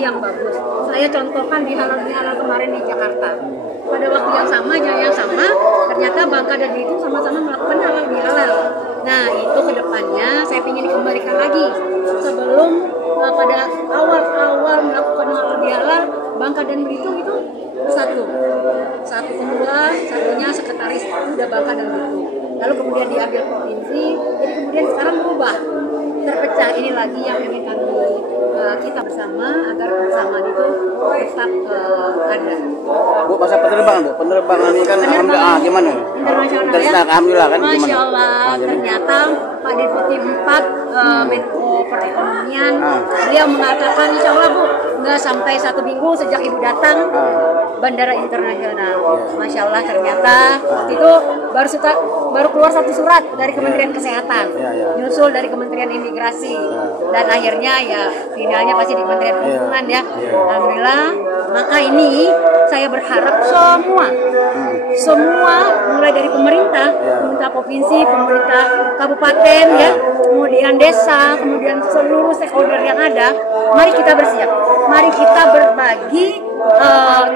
potensi yang bagus. Saya contohkan di halal kemarin di Jakarta. Pada waktu yang sama, jam yang sama, ternyata Bangka dan Belitung sama-sama melakukan halal bihalal. Nah, itu kedepannya saya ingin dikembalikan lagi. Sebelum pada awal melakukan halal bihalal, Bangka dan Belitung itu satu kedua, satunya sekretaris itu udah Bangka dan Belitung. Lalu kemudian diambil provinsi, jadi kemudian sekarang berubah, terpecah. Ini lagi yang ingin kami kita bersama agar kebersamaan itu tetap ada. Bu, masa penerbangan kan alhamdulillah gimana? Internasional ya? Alhamdulillah kan gimana? Masya Allah, ternyata Pak Deputi 4 Menko Perekonomian beliau mengatakan insya Allah Bu, nggak sampai 1 minggu sejak Ibu datang bandara internasional. Masya Allah, ternyata waktu itu baru keluar satu surat dari Kementerian Kesehatan, nyusul dari Kementerian Imigrasi, dan akhirnya ya finalnya pasti di Kementerian Perhubungan ya. Alhamdulillah. Maka ini saya berharap semua mulai dari pemerintah provinsi, pemerintah kabupaten ya, kemudian desa, kemudian seluruh stakeholder yang ada, mari kita bersiap, mari kita berbagi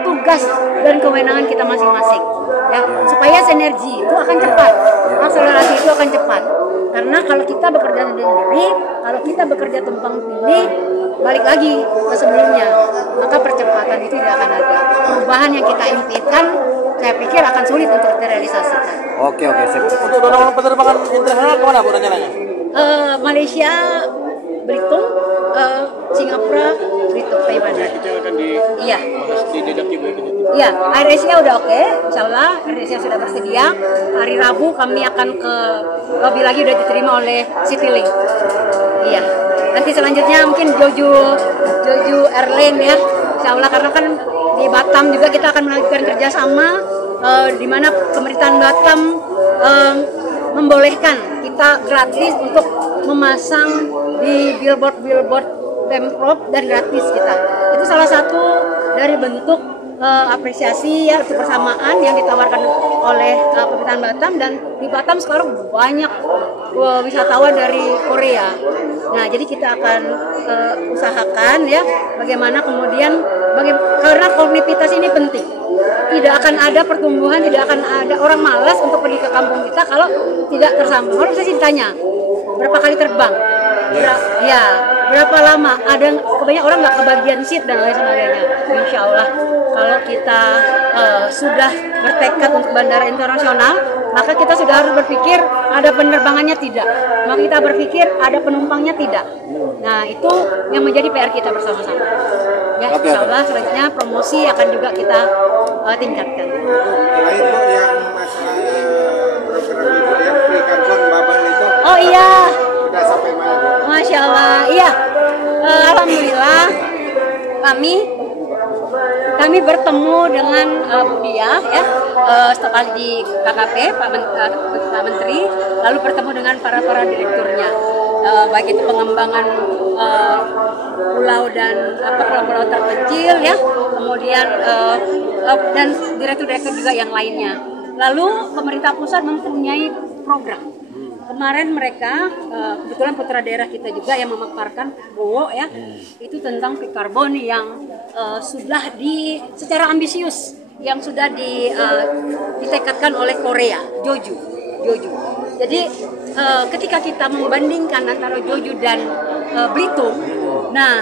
tugas dan kewenangan kita masing-masing ya, supaya sinergi itu akan cepat, akselerasi itu akan cepat. Karena kalau kita bekerja sendiri, kalau kita bekerja tumpang tindih, balik lagi ke sebelumnya, maka percepatan itu tidak akan ada. Perubahan yang kita impikan, saya pikir akan sulit untuk direalisasikan. Oke, untuk dorong penerbangan internasional kemana Bu rencananya? Malaysia, Belitung, Singapura, Belitung, Taiwan. Itu akan didedak Ibu. Iya, AirAsia udah oke, insya Allah AirAsia sudah bersedia. Hari Rabu kami akan ke lobby lagi, udah diterima oleh Citylink. Iya, nanti selanjutnya mungkin Jeju Airline ya, insya Allah, karena kan di Batam juga kita akan melakukan kerjasama di mana pemerintahan Batam membolehkan kita gratis untuk memasang di billboard Pemprov dan gratis kita. Itu salah satu dari bentuk apresiasi ya, kebersamaan yang ditawarkan oleh pemerintahan Batam. Dan di Batam sekarang banyak wisatawan dari Korea. Nah, jadi kita akan usahakan ya bagaimana kemudian karena konektivitas ini penting. Tidak akan ada pertumbuhan, tidak akan ada orang malas untuk pergi ke kampung kita kalau tidak tersambung. Orang saya ditanya berapa kali terbang, berapa lama, ada kebanyakan orang nggak kebagian seat dan lain sebagainya. Insya Allah kalau kita sudah bertekad untuk bandara internasional, maka kita sudah harus berpikir ada penerbangannya tidak, maka kita berpikir ada penumpangnya tidak. Nah, itu yang menjadi PR kita bersama-sama. Ya, insya Allah selanjutnya promosi akan juga kita tingkatkan. Lain Bu, yang masalah program Ibu yang free carbon bubble itu. Oh iya. Sudah sampai mana Bu? Masya Allah, iya. Alhamdulillah kami bertemu dengan Bu Diah ya, sekali di KKP Pak Menteri, lalu bertemu dengan para direkturnya, baik itu pengembangan pulau dan pulau terpencil ya, kemudian dan direktur-direktur juga yang lainnya. Lalu pemerintah pusat mempunyai program. Kemarin mereka, kebetulan putra daerah kita juga yang memaparkan Bowo ya, itu tentang free carbon yang sudah secara ambisius, yang sudah ditekadkan oleh Korea, Jeju. Jadi ketika kita membandingkan antara Jeju dan Belitung, nah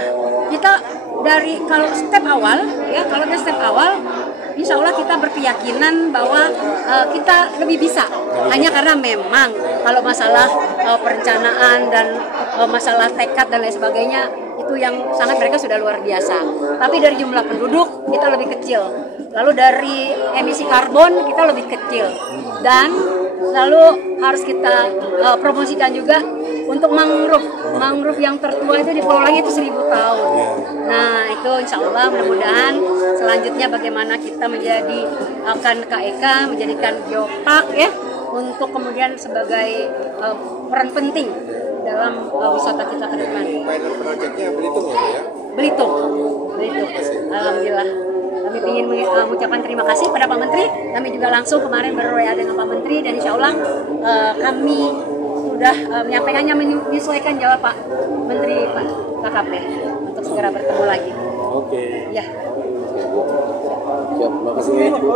kita kalau step awal, insya Allah kita berkeyakinan bahwa kita lebih bisa. Hanya karena memang kalau masalah perencanaan dan masalah tekad dan lain sebagainya, itu yang sangat mereka sudah luar biasa. Tapi dari jumlah penduduk kita lebih kecil. Lalu dari emisi karbon kita lebih kecil. Dan lalu harus kita promosikan juga untuk mangrove yang tertua itu di Pulau Langi itu 1000 tahun. Nah, itu insya Allah mudah-mudahan selanjutnya bagaimana kita menjadikan KEK, menjadikan geopark ya, untuk kemudian sebagai peran penting dalam wisata kita ke depan. Pilot projectnya Belitung ya? Belitung. Alhamdulillah. Kami ingin mengucapkan terima kasih pada Pak Menteri. Kami juga langsung kemarin ber-WA dengan Pak Menteri, dan insya Allah kami sudah menyampaikannya, menyesuaikan jawab Pak Menteri Pak KKP untuk segera bertemu lagi. Oke. Ya. Siap, terima kasih Bu.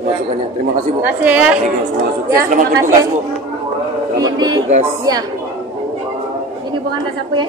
Masukannya. Terima kasih Bu. Terima kasih ya. Semoga semoga sukses. Ya, Selamat terima bertugas kasih. Bu. Selamat bertugas. Ya. Ini bukan tes aku ya.